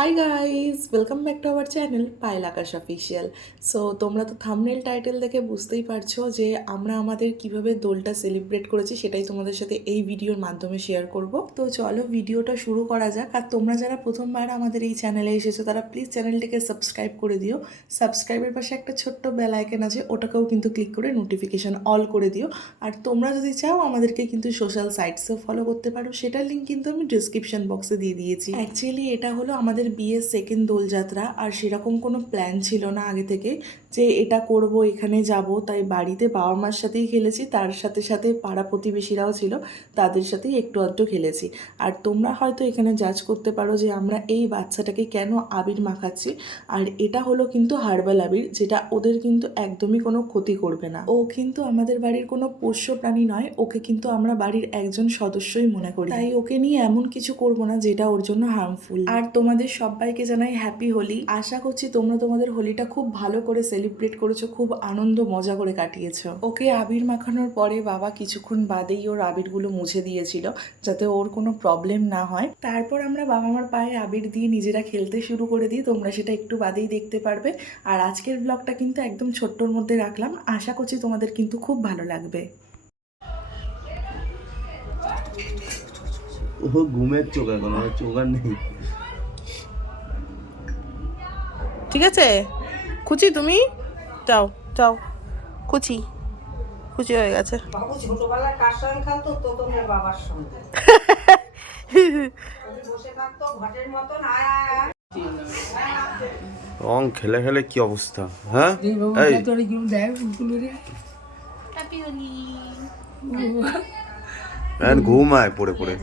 Hi guys, welcome back to our channel Payel Akash official. So তোমরা তো thumbnail title দেখে বুঝতেই পারছো যে আমরা আমাদের কিভাবে দোলটা সেলিব্রেট করেছি সেটাই তোমাদের সাথে এই ভিডিওর মাধ্যমে শেয়ার করব। তো চলো ভিডিওটা শুরু করা যাক। আর তোমরা যারা প্রথমবার আমাদের এই চ্যানেলে এসেছো তারা প্লিজ চ্যানেলটিকে সাবস্ক্রাইব করে দিও। সাবস্ক্রাইবের পাশে একটা ছোট্ট বেল আইকন আছে, ওটাকেও কিন্তু ক্লিক করে নোটিফিকেশান অল করে দিও। আর তোমরা যদি চাও আমাদেরকে কিন্তু সোশ্যাল সাইটসেও ফলো করতে পারো, সেটার লিঙ্ক কিন্তু আমি ডিসক্রিপশন বক্সে দিয়ে দিয়েছি। অ্যাকচুয়ালি এটা হলো আমাদের বিয়ের সেকেন্ড দোলযাত্রা, আর সেরকম কোনো প্ল্যান ছিল না আগে থেকে যে এটা করব, এখানে যাব। তাই বাড়িতে বাবা মার সাথেই খেলেছি, তার সাথে সাথে পাড়া প্রতিবেশীরাও ছিল, তাদের সাথেই একটু আধটু খেলেছি। আর তোমরা হয়তো এখানে জাজ করতে পারো যে আমরা এই বাচ্চাটাকে কেন আবির মাখাচ্ছি। আর এটা হলো কিন্তু হার্বাল আবির, যেটা ওদের কিন্তু একদমই কোনো ক্ষতি করবে না। ও কিন্তু আমাদের বাড়ির কোনো পোষ্য প্রাণী নয়, ওকে কিন্তু আমরা বাড়ির একজন সদস্যই মনে করি। তাই ওকে নিয়ে এমন কিছু করব না যেটা ওর জন্য হার্মফুল। আর তোমাদের সবাইকে জানাই হ্যাপি হোলি। আশা করছি তোমরা তোমাদের হোলিটা খুব ভালো করে সেলিব্রেট করেছো, খুব আনন্দ মজা করে কাটিয়েছো। ওকে আবির মাখানোর পরে বাবা কিছুক্ষণ বাদেই ওর আবিরগুলো মুছে দিয়েছিল যাতে ওর কোনো প্রবলেম না হয়। তারপর আমরা বাবা মার পায়ে আবির দিয়ে নিজেরা খেলতে শুরু করে দিই, তোমরা সেটা একটু বাদেই দেখতে পারবে। আর আজকের ব্লগটা কিন্তু একদম ছোট্টর মধ্যে রাখলাম, আশা করছি তোমাদের কিন্তু খুব ভালো লাগবে। ও ঘুমের চোখ, এখন চোখ আর নেই। ঠিক আছে খুচি, তুমি যাও যাও, খুচি খুচি হয়ে গেছে। বাবু ছোটবেলায় কার সঙ্গে খেলতো? তোতনের বাবার সঙ্গে বসে থাকতো ঘটের মতন। আয় আয় আয়। রং খেলে খেলে কি অবস্থা, হ্যাঁ? এই ঘুমায় পড়ে পড়ে।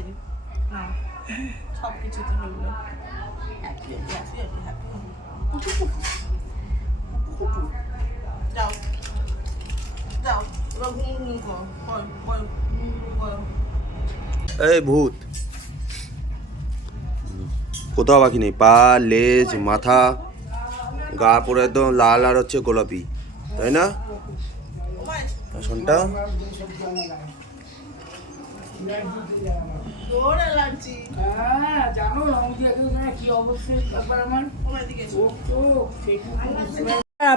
এই ভূত কোথাও বাকি নেই, পা, লেজ, মাথা, গা পুরো একদম লাল আর হচ্ছে গোলাপি, তাই না? আসনটা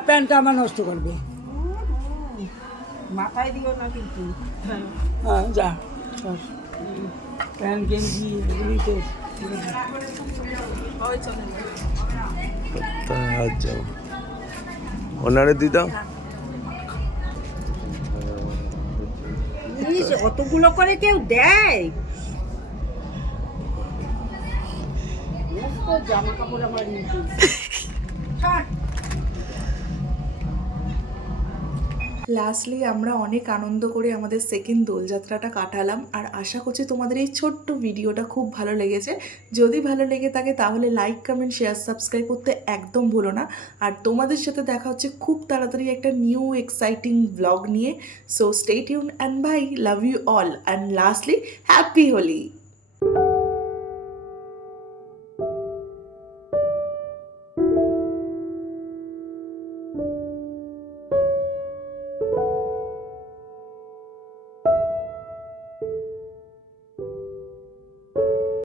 প্যান্টটা আমার নষ্ট করবে, মাথায় দিও না কিন্তু। হ্যাঁ যা, প্যান্ট গেঞ্জি এগুলি তো যাও ওনারে দিদা। অতগুলো করে কেউ দেয়? জামা কাপড় আমার লাস্টলি আমরা অনেক আনন্দ করে আমাদের সেকেন্ড দোলযাত্রাটা কাটালাম। আর আশা করছি তোমাদের এই ছোট্ট ভিডিওটা খুব ভালো লেগেছে। যদি ভালো লেগে থাকে তাহলে লাইক, কমেন্ট, শেয়ার, সাবস্ক্রাইব করতে একদম ভুলো না। আর তোমাদের সাথে দেখা হচ্ছে খুব তাড়াতাড়ি একটা নিউ এক্সাইটিং ব্লগ নিয়ে। So stay tune and bye, love you all, and lastly happy Holi.